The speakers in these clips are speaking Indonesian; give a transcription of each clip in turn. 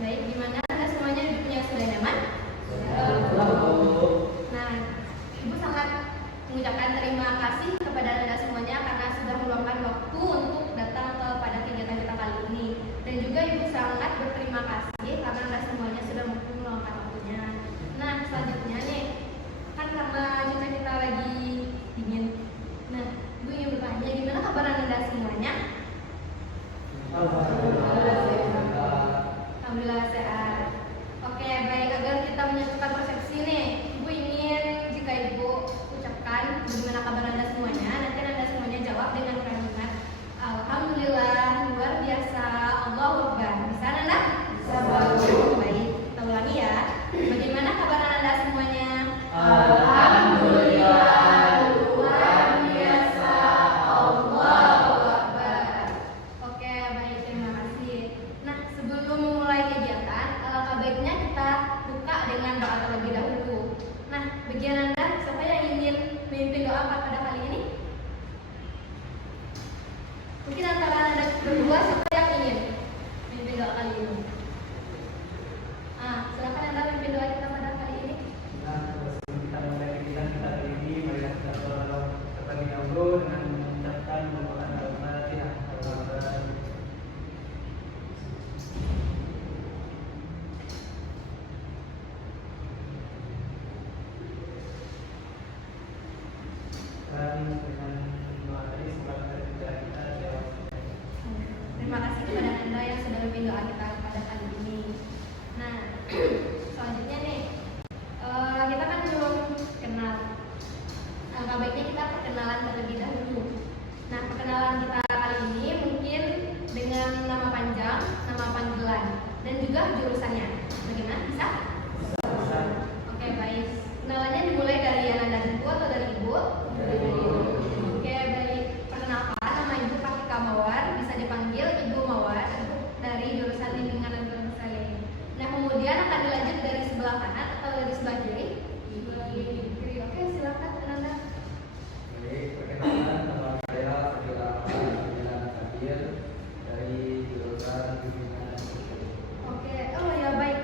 Baik, gimana Anda semuanya duduknya sudah nyaman? Nah, Ibu sangat mengucapkan terima kasih kepada Anda semuanya karena sudah meluangkan waktu untuk datang kepada kegiatan kita kali ini. Dan juga Ibu sangat berterima kasih karena Anda semuanya sudah meluangkan waktunya. Nah, selanjutnya nih, kan karena cuaca kita lagi dingin. Nah, Ibu ingin bertanya, gimana kabar Anda semuanya? Alhamdulillah sehat. Oke, baik, agar kita menyatukan persepsi nih, Ibu ingin jika Ibu ucapkan bagaimana kabar Anda semuanya, nanti Anda semuanya jawab dengan kalimat Alhamdulillah, luar biasa, Allahu Akbar. Bisa Anda? Bisa. Baik, kita ulangi ya. Bagaimana kabar Anda semuanya? Alhamdulillah, luar biasa, Allahu Akbar. Oke, baik, terima kasih. Nah, sebelum memulai kegiatan, alangkah baiknya kita buka dengan doa terlebih dahulu. Nah, bagian Anda, siapa yang ingin memimpin doa pada kali ini? Mungkin antara Anda berdua, siapa yang ingin memimpin doa kali ini? Silakan Anda memimpin doa kita pada kali ini. Kita mulai kegiatan kita hari ini, mari kita berdoa terlebih dahulu dengan mengucapkan pembukaan Al-Fatihah. Dan dengan doa tadi semoga kita jawab. Terima kasih kepada Anda yang sudah memimpin doa kita pada kali ini. Nah, selanjutnya nih, kita kan belum kenal. Alangkah baiknya kita perkenalan terlebih dahulu. Nah, perkenalan kita kali ini mungkin dengan nama panjang, nama panggilan, dan juga jurusannya. Bagaimana? Bisa? Oke, baik. Kenalannya dimulai dari Anda dulu atau dari Ibu? Oke, baik. Perkenalkan, nama Ibu Kartika Mawar, bisa dipanggil Ibu Mawar dari jurusan Bimbingan dan Penyesuaian. Nah, kemudian akan dilanjut dari sebelah kanan atau dari sebelah kiri? Kiri. Oke, silakan Anda. Baik, perkenalkan nama saya Fadil Ahmad Kadir dari jurusan Bimbingan dan Penyesuaian. Oke, oh ya baik.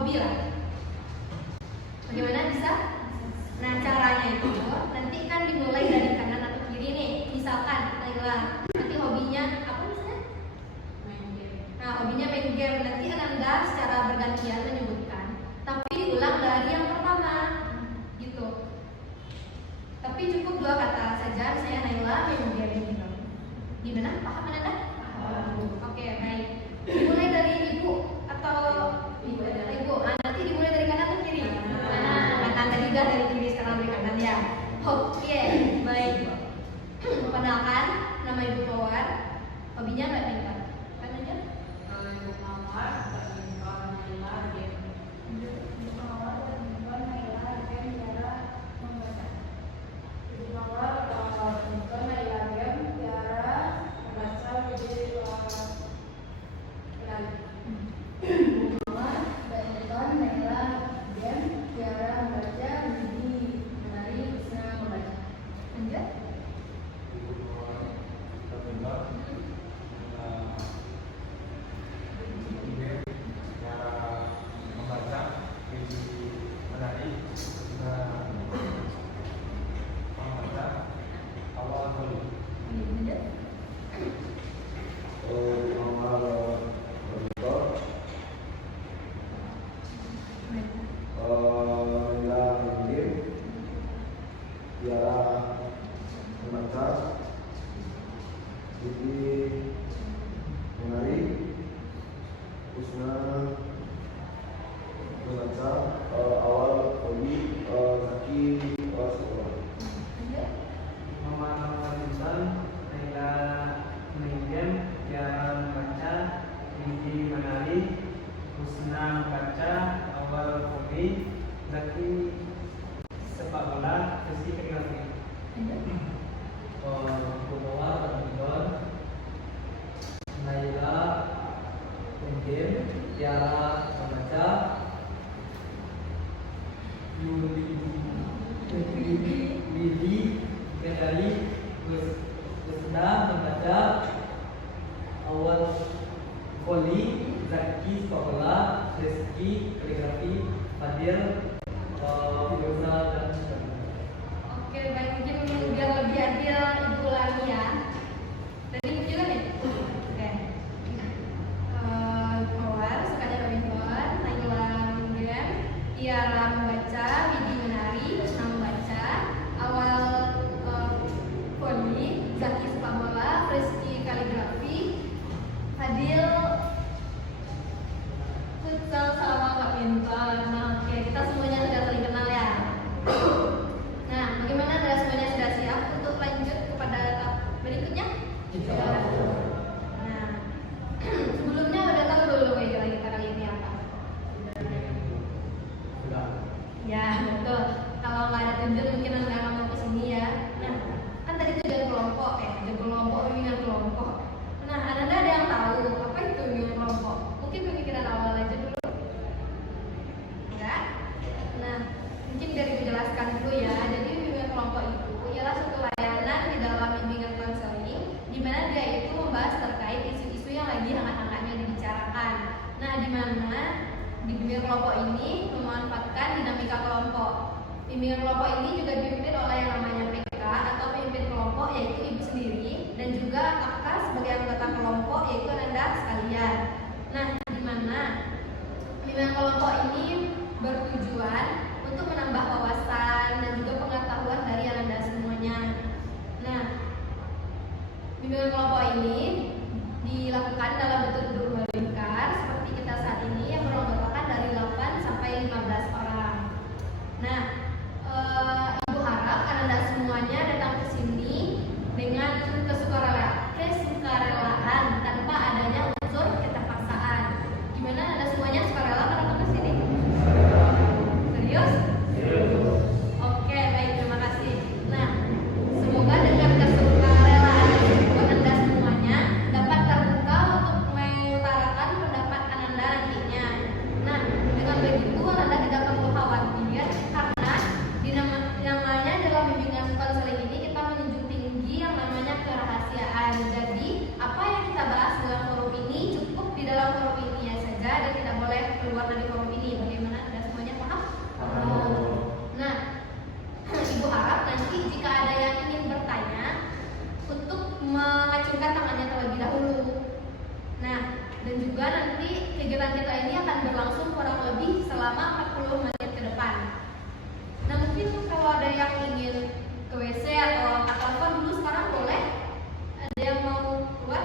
hobi lah. Bagaimana bisa? Nah, caranya itu nanti kan dimulai dari kanan atau kiri nih. Misalkan Naila nanti hobinya apa misalnya? Main game. Nah, hobinya main game. Nanti Ananda secara bergantian menyebutkan, tapi diulang dari yang pertama, gitu. Tapi cukup 2 kata saja. Saya Naila main game gitu. Gimana? Paham Ananda? Oke, baik. Dimulai dari ibu atau ibu? Ah, nanti dimulai dari kanan atau kiri? Kanan tadi udah dari kiri, sekarang dari kanan ya. Oke, baik. Perkenalkan, nama Ibu Mawar. Hobinya badminton. Kan aja? Ibu Mawar, badminton, Naila, game. Ibu Mawar, badminton, Naila, game, Tiara, membaca. Ibu Mawar, badminton, Naila, game, Tiara, membaca, Widi, menari. Ibu Mawar, badminton, Naila, game, Tiara, membaca, Widi, menari, Krisna, membaca. Lanjut. Lanjut. Lanjut. Mama badminton, Naila main game, Tiara membaca, Widi menari, Husna membaca, awal hobi, Zaki sepak bola, Rizky kaligrafi. Lanjut. Ibu Mawar badminton, Naila main game, Tiara membaca, Widi menari, Husna membaca, awal voli, Zaki sepak bola, Rizky kaligrafi, Fadil Firoza dan Oke, baik, mungkin biar lebih adil Ibu ulangi ya. Dari Ibu juga nih? Oke. Mawar, sukanya badminton, Naila main game, Tiara membaca, Widi menari, Husna membaca, awal voli, Zaki sepak bola, Rizky kaligrafi, Fadil futsal sama badminton. Nah, oke, kita semuanya sudah saling kenal ya. Nah, bagaimana anda semuanya sudah siap untuk lanjut kepada tahap berikutnya? Nah, sebelumnya udah tahu belum ya kita kali ini apa? Ya, betul. Kalau nggak ada tujuan mungkin anda nggak mau kesini ya. Nah, kan tadi tujuan kelompok, bimbingan kelompok. Nah, anda ada yang tahu apa itu bimbingan kelompok? Mungkin pemikiran awal aja dulu. Enggak? Nah, mungkin dari dijelaskan dulu ya. Jadi bimbingan kelompok itu ialah suatu layanan di dalam bimbingan konseling di mana dia itu membahas terkait isu-isu yang lagi hangat-hangatnya dibicarakan. Nah, di mana di bimbingan kelompok ini memanfaatkan dinamika kelompok. Bimbingan kelompok ini juga dipimpin oleh yang namanya PK atau pemimpin kelompok, yaitu ibu sendiri, dan juga kakak sebagai anggota kelompok, yaitu Anda sekalian. Nah, di mana bimbingan kelompok ini bertujuan untuk menambah wawasan dan juga pengetahuan dari Anda semuanya. Nah, bimbingan kelompok ini dilakukan dalam bentuk grup lingkar seperti kita saat ini yang beranggotakan dari 8 sampai 15 orang. Nah, Ibu harap Anda semuanya datang ke sini dengan kesukarelaan tanpa adanya unsur keterpaksaan. Gimana Anda semuanya sukarela datang ke sini? Serius? Oke, baik, terima kasih. Nah, semoga dengan kesukarelaan tersebut Anda semuanya dapat terbuka untuk mengutarakan pendapat Anda nantinya. Nah, dengan begitu Anda tidak perlu khawatir karena namanya dalam bimbingan konseling ini kita menunjuk tinggi yang namanya kerahasiaan. Jadi apa yang kita bahas dalam forum ini cukup di dalam forum ini saja dan tidak boleh keluar dari forum ini. 40 menit ke depan. Nah mungkin kalau ada yang ingin ke WC atau angkat telepon dulu sekarang boleh. Ada yang mau keluar?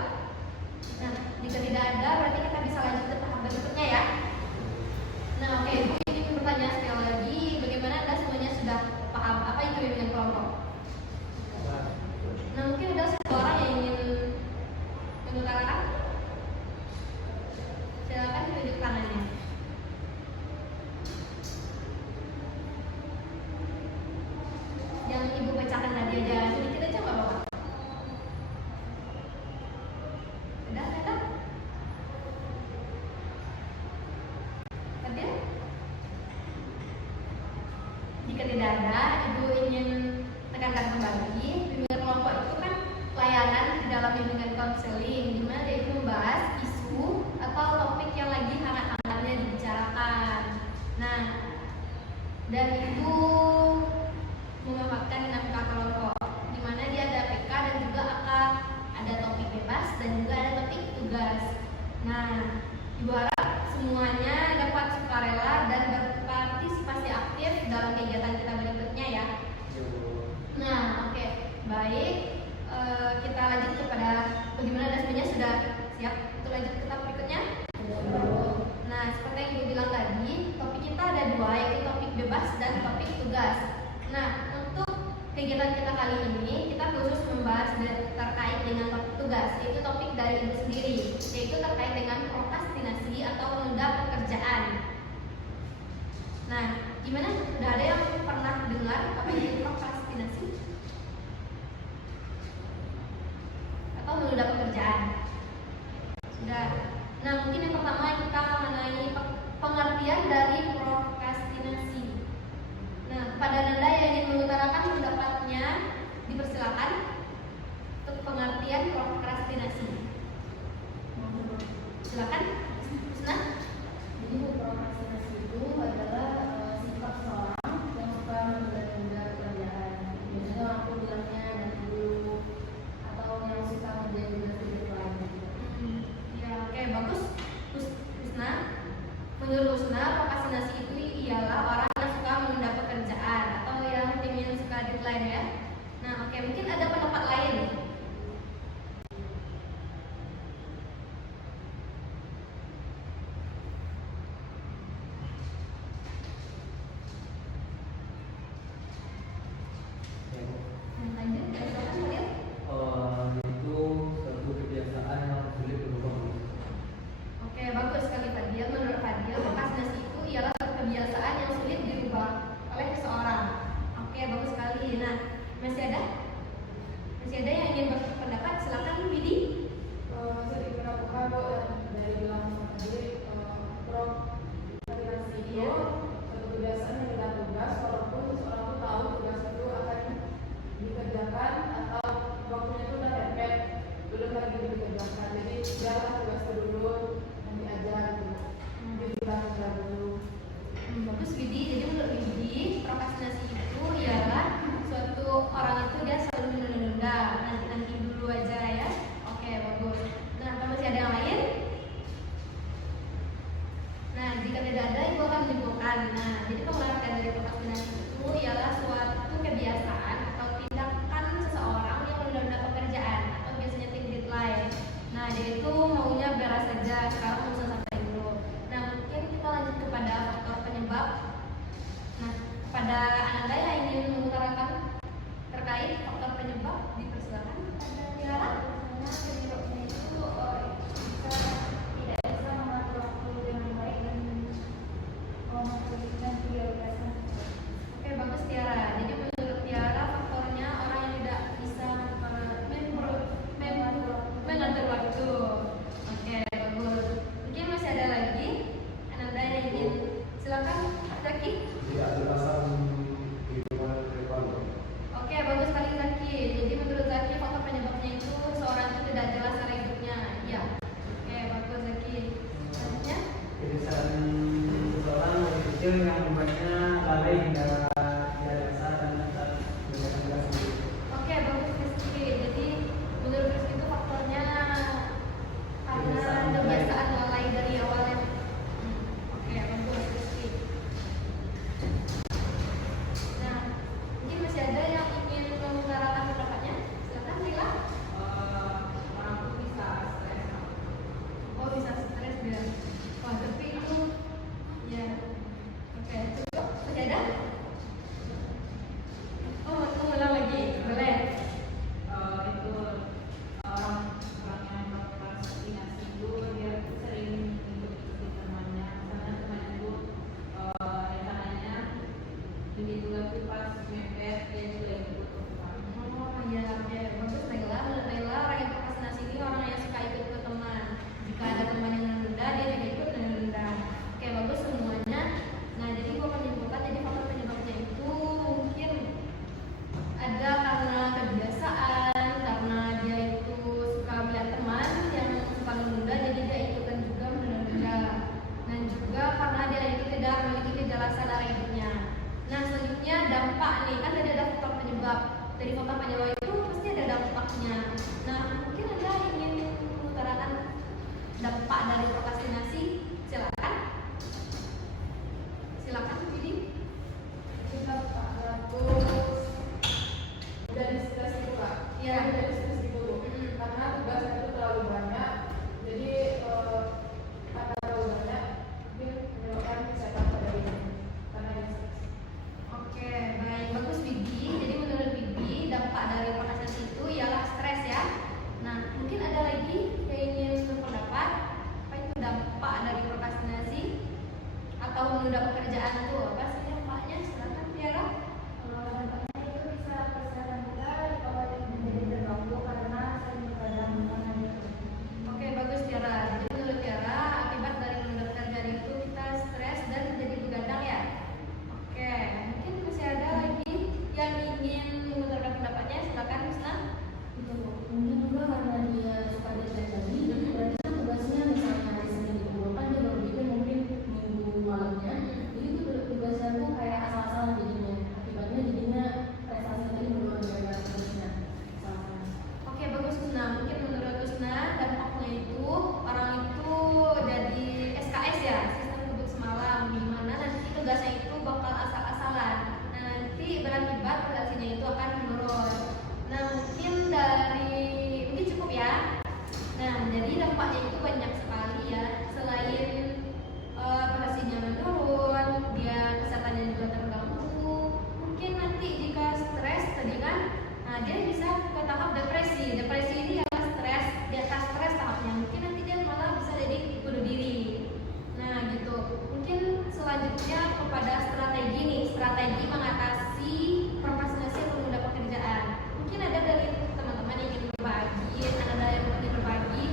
Nah jika tidak ada berarti kita bisa lanjut ke tahap berikutnya ya. Nah oke, ini bertanya sekali lagi, bagaimana Anda semuanya sudah paham apa itu bimbingan kelompok? Nah mungkin ada satu orang yang ingin mengutarakan. Silakan tunjuk tangannya. Yang ibu bacakan tadi aja, sedikit aja nggak apa-apa. Ada? Ada? Jika tidak ada, ibu ingin tekankan kembali, bimbingan kelompok itu kan layanan di dalam bimbingan konseling, di mana dia itu membahas isu atau topik yang lagi hangat-hangatnya dibicarakan. Nah, dan ibu memanfaatkan dinamika kelompok, di mana dia ada PK dan juga AK, ada topik bebas dan juga ada topik tugas. Nah, ibu harap semuanya dapat sukarela dan berpartisipasi aktif dalam kegiatan kita berikutnya ya. Nah, oke, baik. Kita lanjut kepada bagaimana dan semuanya sudah siap untuk lanjut ke tahap berikutnya. Nah, seperti yang ibu bilang tadi, topik kita ada dua, yaitu topik bebas dan topik tugas. Nah, untuk kegiatan kita kali ini, kita khusus membahas terkait dengan topik tugas, yaitu topik dari ibu sendiri, yaitu terkait dengan prokrastinasi atau menunda pekerjaan. Nah, gimana? Sudah ada yang pernah dengar apa itu prokrastinasi? Atau menunda pekerjaan? Sudah. Nah, mungkin yang pertama kita mengenai pengertian dari prokrastinasi. Nah, kepada Anda yang ingin mengutarakan pendapatnya, dipersilakan untuk pengertian prokrastinasi. Silakan, Husna. Jadi prokrastinasi itu adalah sifat seseorang yang suka menunda-nunda pekerjaan. Biasanya orang tuh bilangnya nanti dulu, atau yang suka menunda-nunda deadline. Ya, oke, bagus. Husna, menurut Husna, prokrastinasi itu ialah orang yang suka menunda pekerjaan atau yang ingin suka deadline ya. Nah, oke, mungkin ada pendapat lain. Lanjut, silakan kalian. Itu suatu kebiasaan yang sulit berubah. Oke, bagus sekali Fadil. Menurut Fadil, prokrastinasi itu ialah suatu kebiasaan yang sulit dirubah oleh seseorang. Oke, bagus sekali. Nah, masih ada? Masih ada yang ingin berpendapat? Silakan, Widi. Sedikit aku dari bilang tadi, prokrastinasi itu satu kebiasaan yang tidak tugas, walaupun seseorang itu tahu tugas itu akan dikerjakan atau waktunya itu udah mepet, belum lagi dikerjakan. Jadi biarlah tugas itu dulu, nanti aja gitu. Ditunda dulu. Bagus Widi. Jadi menurut Widi, prokrastinasi itu ialah suatu orang itu dia selalu menunda-nunda, nanti dulu aja ya. Oke, bagus. Nah, apa masih ada yang lain? Nah, jika tidak ada, ibu akan menyimpulkan. Nah, jadi pengertian dari prokrastinasi itu ialah suatu kebiasaan atau tindakan seseorang yang menunda-nunda pekerjaan atau biasanya tim deadline. Nah, dia itu maunya beres saja, sekarang mau selesai dulu. Nah, mungkin kita lanjut kepada faktor penyebab. Nah, kepada Anda yang ingin mengutarakan terkait faktor penyebab, dipersilakan. Ada Tiara? Penyebabnya itu tidak bisa mengatur waktu dengan baik dan memperhatikan kegiatan. Oke, bagus Tiara. Jadi menurut Tiara faktornya orang yang tidak bisa mengatur waktu. Oke, bagus. Mungkin masih ada lagi Anda yang ingin, silakan Zaki. Tidak ada pasang kehidupan depan. Oke, bagus sekali Zaki. Jadi menurut Zaki faktor penyebabnya itu seorang itu tidak jelas cara hidupnya. Iya. Oke, bagus Zaki. Selanjutnya, Kebiasaan seseorang dari kecil yang membuatnya lalai hingga tidak dewasa dan tak menjaga tugas sendiri. oke, bagus Rizky. Jadi menurut Rizky itu faktornya karena kebiasaan lalai dari awalnya. Oke, bagus Rizky. Masih ada? Oh, mau ulang lagi? Boleh. Itu orang yang prokrastinasi itu dia tuh sering ikut-ikutin temannya. Misalnya temannya itu rencananya bikin tugas itu pas mepet dia juga ikut tugas. Oh iya, oke. Bagus Nela. Nela orang yang prokrastinasi ini orang yang suka ikut ke teman. Jika ada teman yang menunda, dia juga ikut menunda. Oke, bagus semuanya. Nah, jadi gua akan menyimpulkan jadi faktor penyebabnya itu mungkin ada karena kebiasaan, karena dia itu suka melihat teman yang suka menunda, jadi dia ikutan juga menunda. Dan juga karena dia itu tidak memiliki kejelasan arah hidupnya. Nah, selanjutnya dampak nih, kan tadi ada faktor penyebab. Dari faktor penyebab itu pasti ada dampaknya. Nah, mungkin Anda ingin mengutarakan dampak dari prokrastinasi? Silakan. Silakan, Vidi. Kita bagus udah diskusi dulu Kak. Iya. Udah diskusi dulu karena tugasnya itu terlalu banyak, jadi karena terlalu banyak mungkin menyebabkan kesehatan pada diri karena diskusi. Oke, baik, bagus Vidi. Jadi menurut Vidi dampak dari prokrastinasi itu ialah stres ya. Nah, mungkin ada lagi yang ingin berpendapat apa itu dampak dari prokrastinasi atau menunda pekerjaan itu apa sih dampaknya? Silakan Tiara. Dampaknya itu bisa kesehatan kita kalau menjadi terganggu karena sering begadang karena Oke, bagus Tiara. Jadi menurut Tiara akibat dari menunda pekerjaan itu kita stres dan menjadi begadang ya. Oke, mungkin masih ada lagi yang ingin mengutarakan pendapatnya. Silakan Husna. mungkin juga karena dia suka deadline tadi, berarti kan tugasnya misalnya hari Senin itu kan dia baru bikin mungkin minggu malamnya, jadi itu tugasnya tuh kayak asal-asalan jadinya, akibatnya jadinya prestasi tadi belum ada tugasnya asal-asalan. Oke, bagus Husna. Mungkin menurut Husna dampaknya itu orang itu jadi SKS ya, sistem tugas semalam, di mana nanti tugasnya itu bakal asal-asalan. Nah, nanti berakibat prestasinya itu akan menurun. Nah, mungkin cukup ya. Nah, jadi dampaknya itu banyak sekali ya. Selain prestasinya menurun, dia kesehatannya juga terganggu. Mungkin nanti jika stres tadi kan, nah dia bisa ke tahap depresi. Depresi ini adalah stres di atas stres tahapnya. Mungkin nanti dia malah bisa jadi bunuh diri. Nah, gitu. Mungkin selanjutnya kepada strategi nih, strategi mengatasi prokrastinasi atau menunda pekerjaan. Mungkin ada dari teman-teman yang ingin berbagi, ada yang ingin berbagi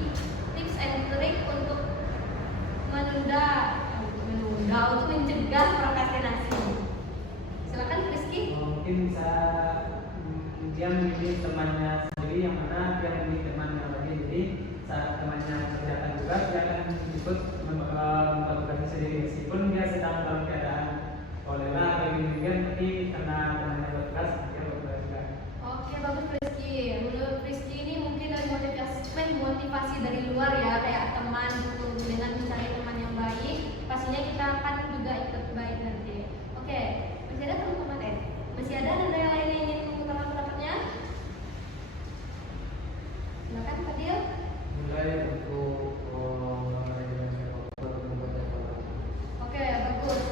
tips and trick untuk untuk mencegah prokrastinasi. Silakan Rizky. Mungkin bisa dia memilih temannya sendiri yang mana dia memilih teman yang lain. Jadi saat temannya mengerjakan juga dia akan ikut membuat tugasnya sendiri meskipun dia sedang dalam keadaan lelah atau ingin tapi karena temannya buat tugas dia buat tugas juga. Oke, bagus Rizky. Menurut Rizky ini mungkin dari motivasi dari luar ya, kayak teman gitu. Dengan mencari teman yang baik, pastinya kita akan juga ikut baik nanti. Oke, masih ada teman-teman masih ada yang lain yang ingin mengutarakan pendapatnya? Silakan Fadil. Mulai untuk manajemen sepak bola dan membuat Oke, bagus.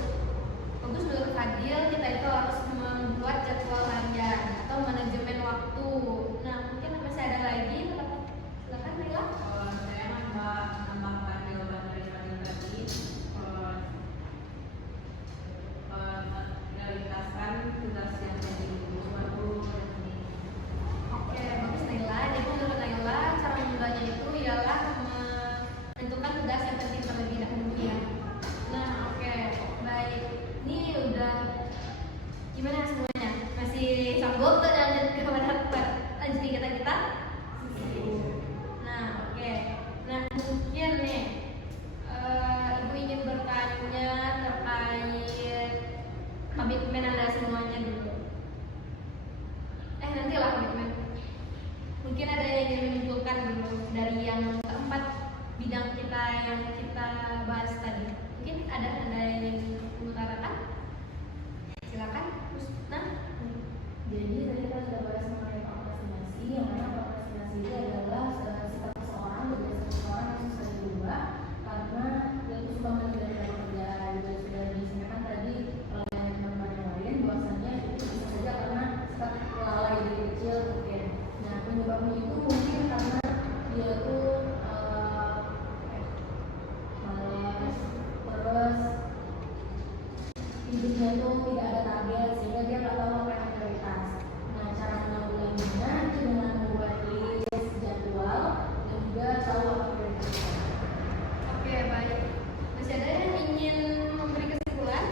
hidupnya tuh tidak ada target sehingga dia nggak tahu apa yang prioritas. Nah, cara menanggulanginya itu dengan membuat list jadwal dan juga tahu apa prioritasnya. Oke, baik. Masih ada yang ingin memberi kesimpulan?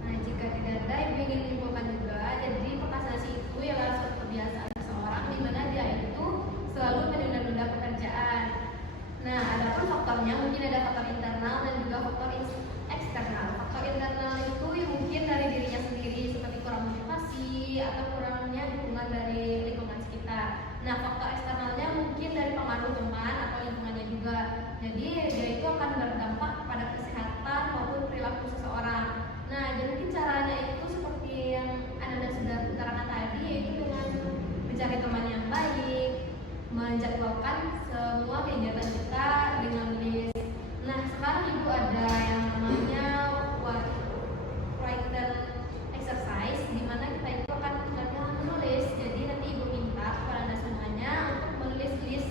Nah, jika tidak ada, ibu ingin menyimpulkan juga. Jadi prokrastinasi itu ialah suatu kebiasaan seseorang di mana dia itu selalu menunda-nunda pekerjaan. Nah, adapun faktornya mungkin ada faktor internal dan juga faktor eksternal. Faktor internal itu ya mungkin dari dirinya sendiri seperti kurang motivasi atau kurangnya dukungan dari lingkungan sekitar. Nah, faktor eksternalnya mungkin dari pengaruh teman atau lingkungannya juga. Jadi dia itu akan berdampak pada kesehatan maupun perilaku seseorang. Nah, jadi mungkin caranya itu seperti yang Anda sudah utarakan tadi, yaitu dengan mencari teman yang baik, menjadwalkan semua kegiatan kita dengan list. Nah, sekarang ibu ada yang namanya written exercise, di mana kita itu akan menulis. Jadi nanti ibu minta kepada anda semuanya untuk menulis list.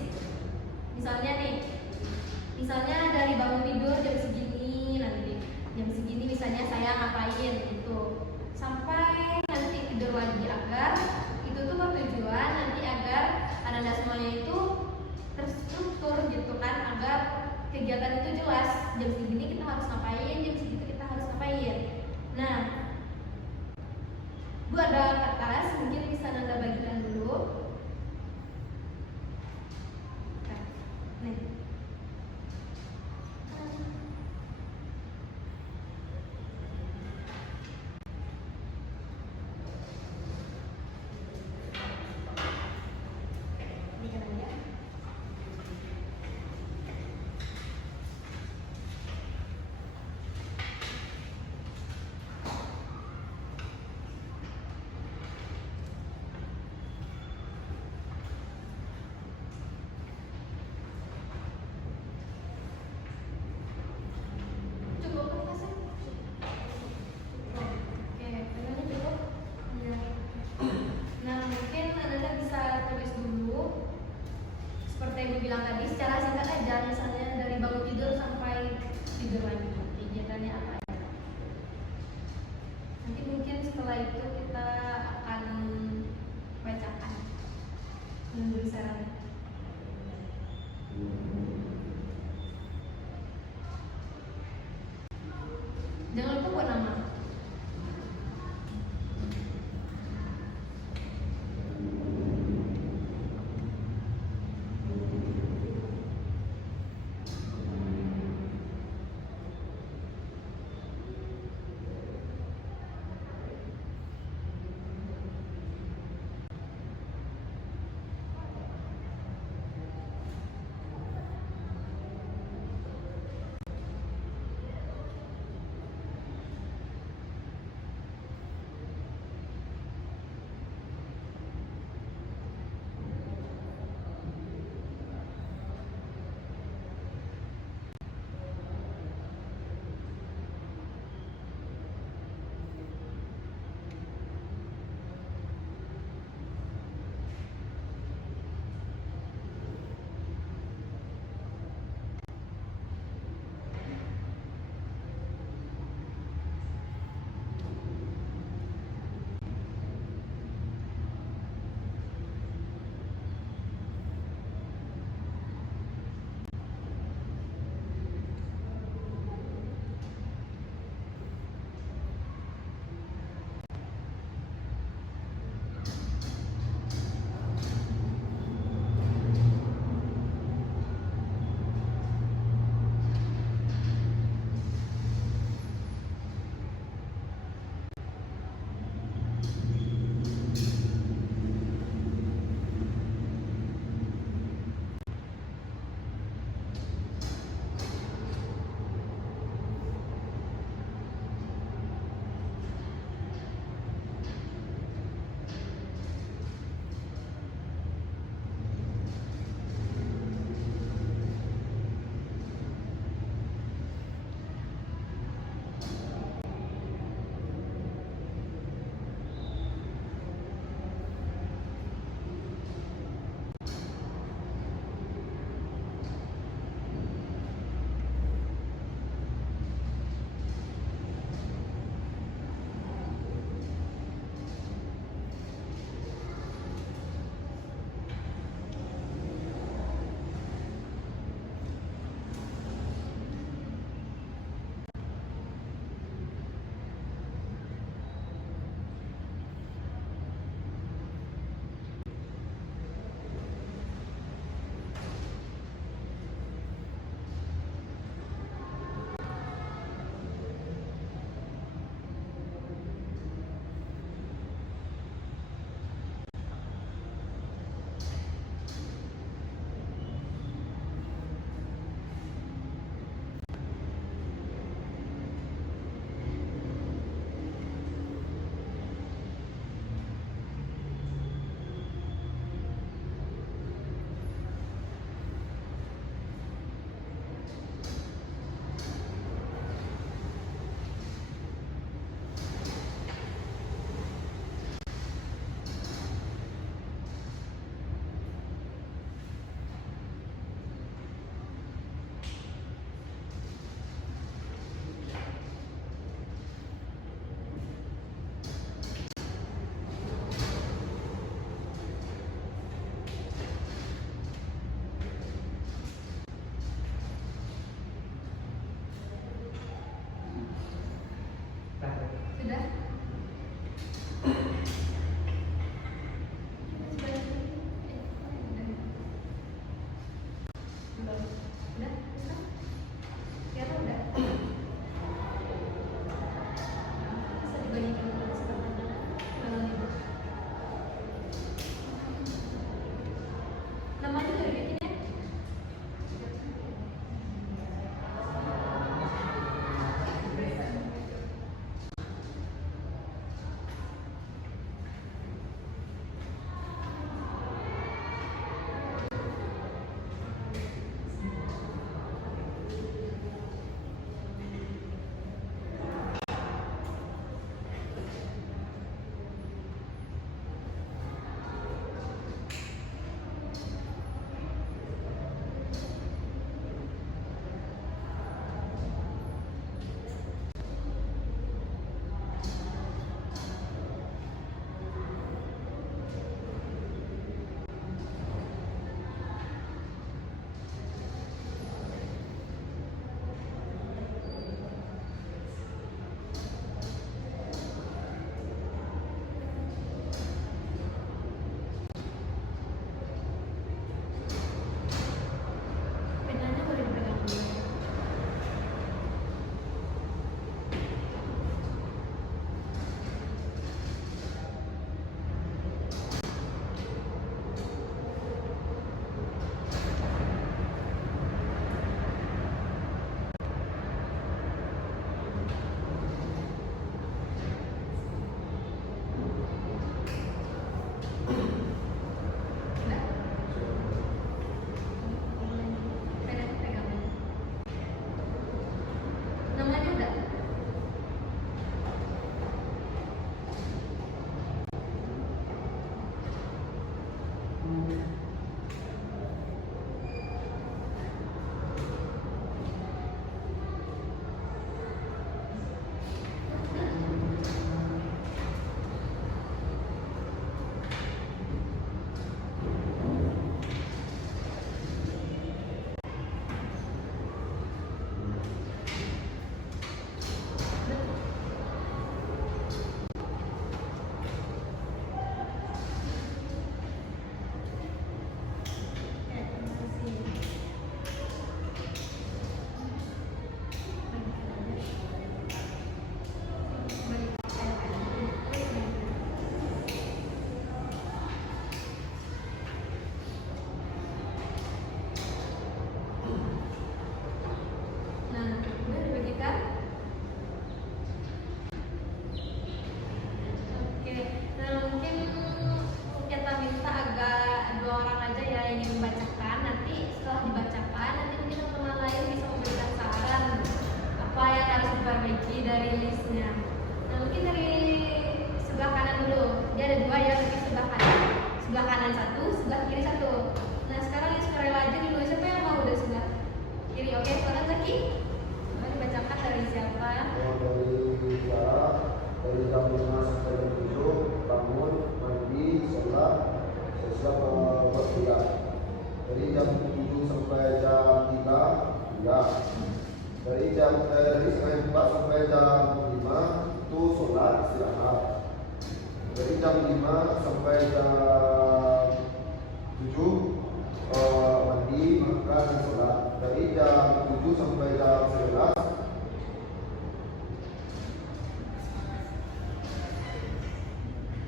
Misalnya dari bangun tidur jam segini, nanti jam segini misalnya saya ngapain gitu, sampai nanti tidur lagi, agar itu tuh bertujuan nanti agar anda semuanya itu terstruktur gitu kan, agar kegiatan itu jelas, jam segini kita harus ngapain, jam segitu kita harus ngapain. Nah, Bu ada kertas, mungkin bisa Nanda bagikan dulu. Nih. Ini kan ya.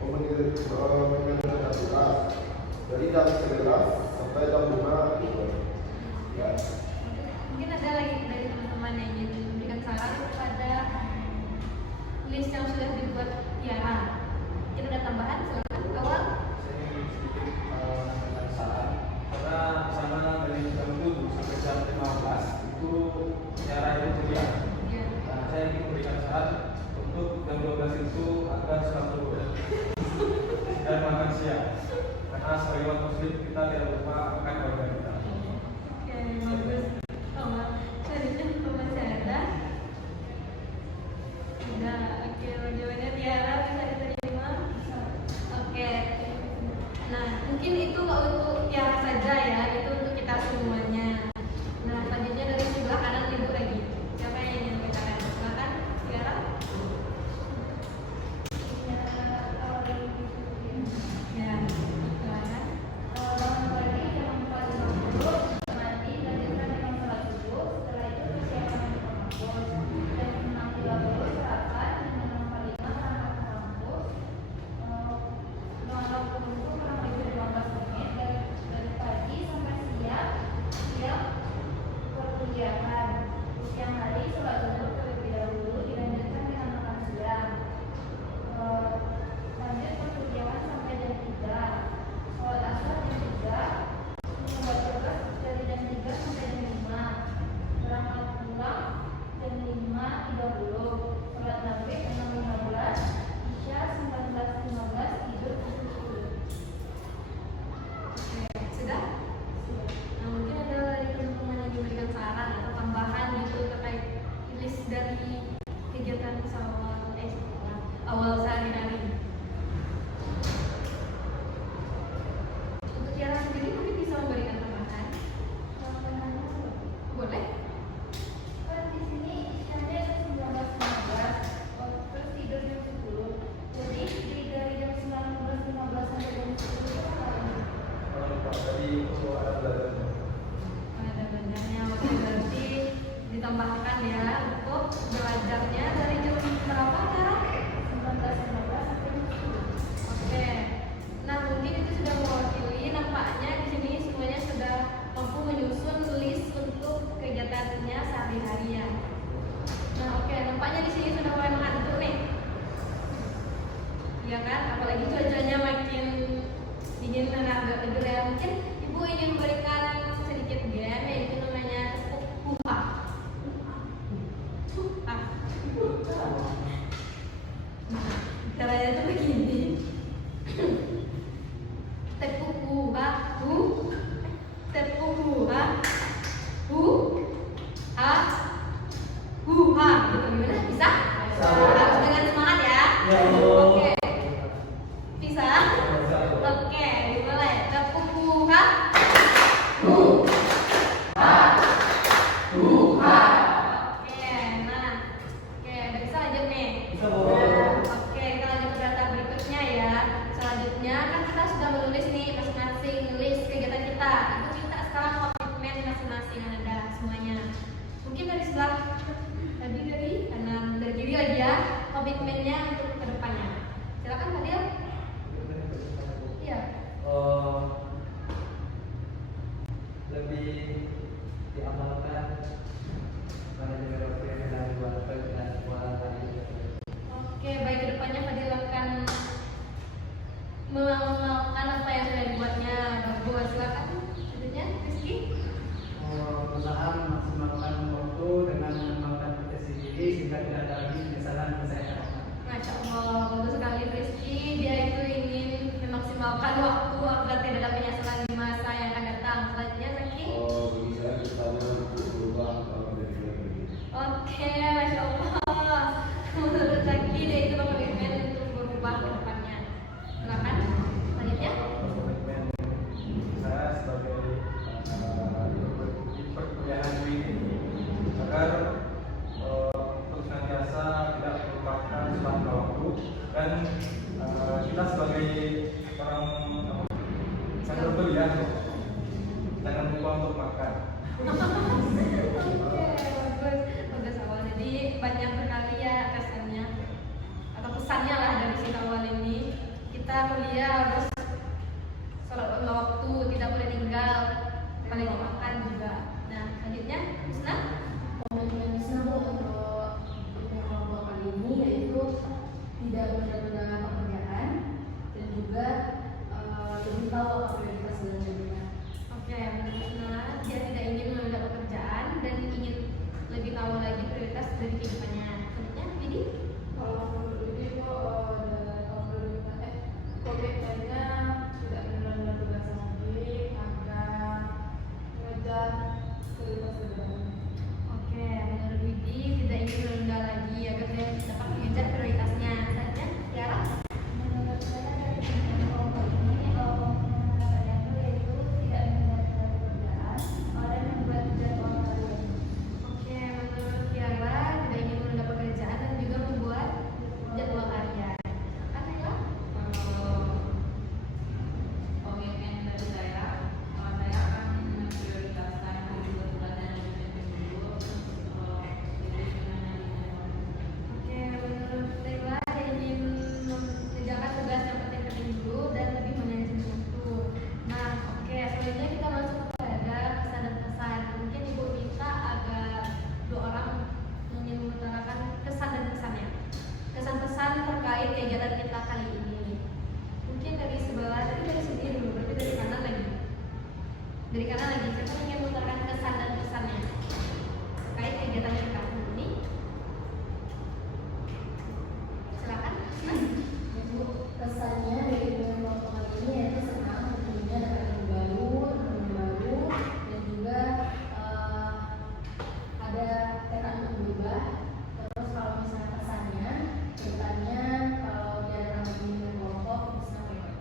menyelesaikan tugas dari jam 11 sampai jam 5 gitu. Ya. Mungkin ada lagi dari teman-teman yang ingin memberikan saran kepada list yang sudah dibuat Tiara. Mungkin ada tambahan, silakan awal. Saya ingin sedikit memberikan saran karena sana dari jam 7 sampai jam 15 itu Tiara itu kuliah. Ya. Nah, saya ingin memberikan saran untuk jam 12 itu agar selalu dan makan siang karena sebagai umat muslim kita tidak lupa makan keluarga kita. Oke, bagus. Sama. Selanjutnya teman saya. Udah, oke, jawabannya Tiara bisa diterima. Oke. Nah, mungkin itu nggak untuk Tiara saja ya, itu untuk kita semuanya. Nah, selanjutnya dari sebelah kanan ibu lagi. Siapa yang ingin berbicara? Silakan, Tiara. Ya, silakan. Bangun pagi jam 4.50, mandi, lanjutkan dengan sholat subuh. Setelah itu persiapan untuk kampus. Jam 6.30 sarapan, jam 6.45 berangkat ke kampus. Waktu tempuh kurang lebih 15 menit dari pagi sampai siang perkuliahan. Siang hari sholat zuhur terlebih dahulu, dilanjutkan dengan makan siang. Lanjut perkuliahan sampai jam 3. Sholat asar jam 3. Membuat tugas dari jam 3 sampai jam 5. Berangkat pulang jam 5.30. Sholat maghrib 6.15. Isya 19.15. Tidur 7.10. Oke, sudah? Nah, mungkin ada dari teman-teman yang memberikan saran atau tambahan gitu terkait list dari kegiatan awal sehari-hari. Untuk Tiara sendiri mungkin bisa memberikan tambahan. Boleh? Di sini isyanya jam 19.15. Terus tidur jam 10. Jadi dari jam 19.15 sampai jam 10 itu apa? Tadi itu ada belajarnya. Ada belajarnya, oke, berarti ditambahkan ya untuk belajarnya dari jam berapa Tiara? 19.15 sampai jam 10. Oke. Nah, mungkin itu sudah mewakili, nampaknya di sini semuanya sudah mampu menyusun list untuk kegiatannya sehari-hari ya. Nah, oke, nampaknya di sini sudah mulai mengantuk nih. Iya kan? Apalagi cuacanya makin dingin dan agak tidur ya. Mungkin Ibu ingin memberikan sedikit game yaitu namanya tepuk kupa. Nah, caranya itu begini. Tepuk kuha, tepuk kuha, ha, gitu gimana? Bisa? Harus dengan semangat ya. Oke, bisa? Oke, dimulai. Tepuk kuha, Oke, nah, oke, udah bisa lanjut nih. Oke, kita lanjut ke data berikutnya ya. Selanjutnya kan kita sudah menulis nih masing-masing list kegiatan kita. Itu kita sekarang komitmen masing-masing ada semuanya. Mungkin dari sebelah tadi dari kanan dari kiri lagi ya komitmennya untuk kedepannya. Silakan Fadil. Iya. Lebih diamalkan manajemen waktu yang telah dibuat dan semua tadi. Oke, baik kedepannya Fadil akan mengamalkan apa yang sudah dibuatnya. Bagus, silakan. Selanjutnya Rizky. Berusaha memaksimalkan waktu dengan mengembangkan potensi diri sehingga tidak ada lagi penyesalan. Masya Allah, bagus sekali Rizky. Dia itu ingin memaksimalkan waktu agar tidak ada penyesalan di masa yang akan datang. Selanjutnya Zaki. Bagi saya kesannya untuk berubah menjadi lebih. Oke, Masya Allah. Menurut Zaki dia itu berkomitmen untuk berubah ke depannya. Silakan. Selanjutnya. Komitmen saya sebagai perkuliahan ini agar untuk senantiasa tidak melupakan selama waktu dan kita sebagai orang yang berkuliah jangan lupa untuk makan. Oke, bagus awal. Jadi banyak sekali ya kesannya atau pesannya lah dari si awal ini. Kita kita kuliah harus sholat lima waktu, tidak boleh tinggal, apalagi makan juga. Nah, selanjutnya Husna. Komitmen Islam untuk kelompok kali ini yaitu tidak menunda pekerjaan dan juga lebih tahu apa prioritas dalam hidupnya. Oke, menurut Husna, dia tidak ingin menunda pekerjaan dan ingin lebih tahu lagi prioritas dari kehidupannya. Selanjutnya, Bidi. Kalau menurut Widi itu komitmennya tidak menunda tugas lagi agar mengejar prioritas kedepan. Oke, menurut Widi tidak ingin menunda lagi agar dia dapat mengejar prioritasnya. Selanjutnya, Tiara. Menurut saya dari kelompok ini kalian itu yaitu tidak menunda pekerjaan dan membuat jadwal kalian. Oke, menurut Tiara tidak ingin menunda pekerjaan dan juga membuat jadwal harian. Kan Nela? Komitmen dari saya akan memprioritaskan tugas dan komitmen dulu. Jadi dengan Oke, menurut Nela dia ingin mengerjakan tugas yang penting-penting dulu dan lebih manajemen waktu. Nah, oke, selanjutnya kita masuk kepada kesan dan pesan. Mungkin Ibu minta agar dua orang ingin mengutarakan kesan dan pesannya. Kesan pesan terkait kegiatan kita kali ini. Mungkin dari sebelah, tadi dari sini dulu, berarti dari kanan lagi. Dari kanan lagi, siapa yang ingin mengutarakan kesan dan pesannya terkait kegiatan kita kali ini? Silakan. Ibu, kesannya dari kelompok kali ini yaitu senang tentunya dapat ilmu baru, teman baru, dan juga ada tekad untuk berubah. Terus kalau misalnya pesannya, ceritanya kalau dia ada di kelompok bisa baik.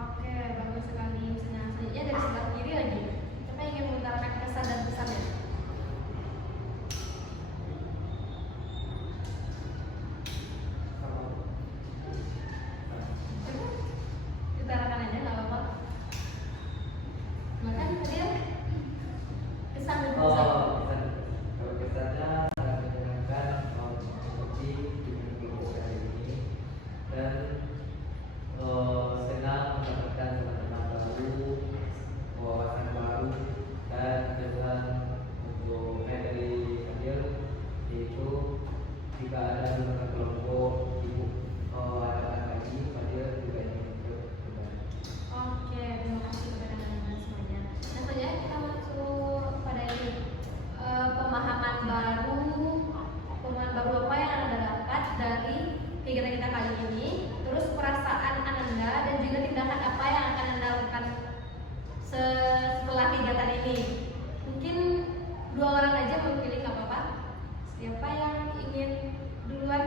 Oke, bagus sekali. Nah, selanjutnya dari sebelah kiri lagi. Siapa yang ingin mengutarakan kesan dan pesannya? Coba utarakan aja, nggak apa-apa. Silakan, Fadil. Kesan dan pesan. Kalau kesannya sangat menyenangkan seperti di kelompok kali ini dan senang mendapatkan teman-teman baru, wawasan baru dan kesan untuk dari Fadil yaitu jika ada beberapa kelompok ibu harapan lagi Fadil juga ingin ikut kembali. Oke, terima kasih kepada teman-teman semuanya. Nah, selanjutnya kita masuk pada ini pemahaman baru apa yang Anda dapat dari kegiatan kita kali ini, terus perasaan Anda dan juga tindakan apa yang akan Anda lakukan setelah kegiatan ini. Mungkin dua orang aja mewakili, nggak apa-apa. Siapa yang ingin duluan?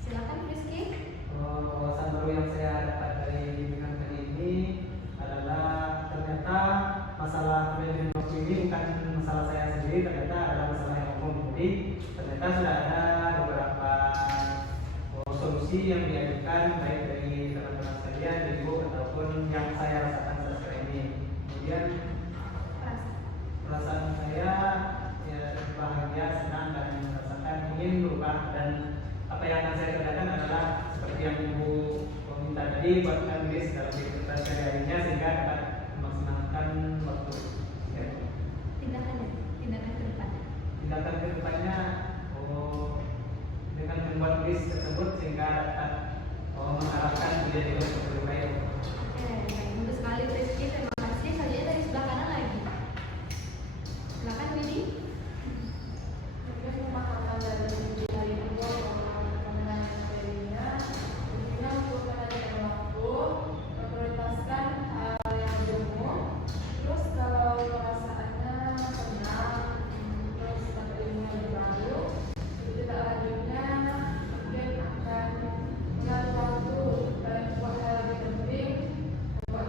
Silakan, Rizky. Wawasan baru yang saya dapat dari bimbingan kali ini adalah ternyata masalah manajemen waktu ini bukan masalah saya sendiri, ternyata adalah masalah yang umum. Jadi ternyata sudah ada beberapa solusi yang diajukan baik dari teman-teman sekalian, ibu ataupun yang saya rasakan sekarang ini. Kemudian perasaan saya ya bahagia, senang dan merasakan ingin berubah, dan apa yang akan saya kerjakan adalah seperti yang ibu minta tadi, buatkan list dalam kehidupan sehari-harinya sehingga dapat memaksimalkan waktu. Ya. Tindakan ke depan. Tindakan ke depannya dengan membuat list tersebut sehingga dapat mengharapkan menjadi lebih baik. Oke, bagus sekali Rizky, terima kasih. Selanjutnya dari sebelah kanan lagi. Silakan Widi. Mungkin pemahaman dari hari ini mengenai materinya, intinya untuk manajemen waktu, memprioritaskan hal yang jemu. Terus kalau perasaannya senang, terus dapat ilmu yang baru, itu tidak lanjutnya mungkin akan mengatur waktu dan buat hal lebih penting, membuat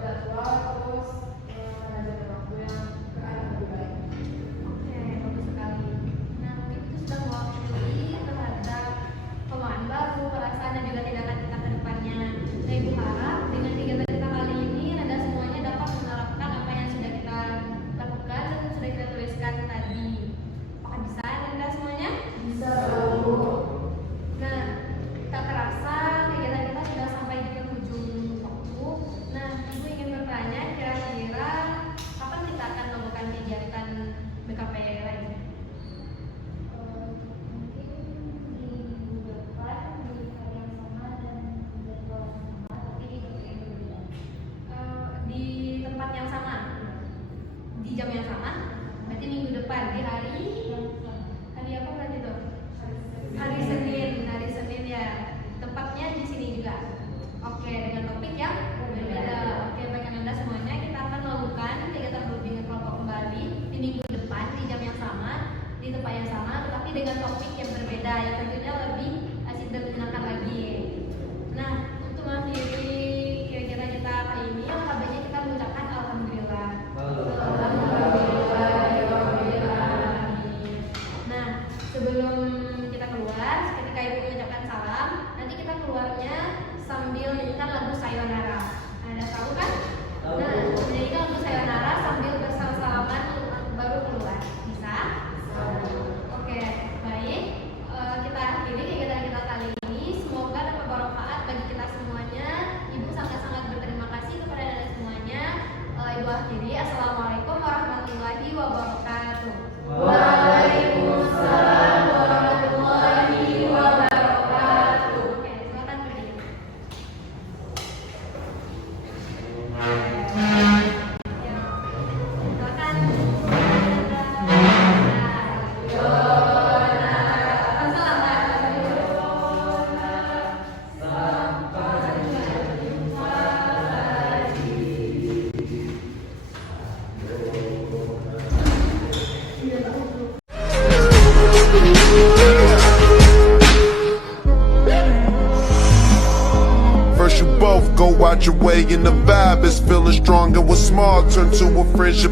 go out your way and the vibe is feeling stronger. What's small turn to a friendship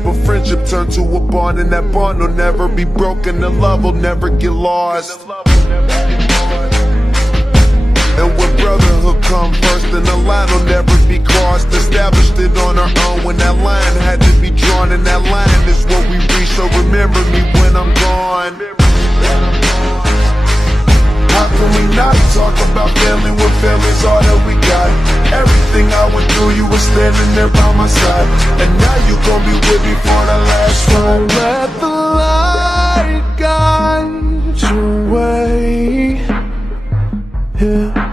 turn to a bond, and that bond will never be broken. The love will never get lost. And when brotherhood come first, then the line will never be crossed. Established it on our own when that line had to be drawn, and that line is what we reach. So remember me when I'm gone. How can we not talk about family when family's all that we got? Everything I went through, you were standing there by my side, and now you gon' be with me for the last time. Let the light guide your way. Yeah.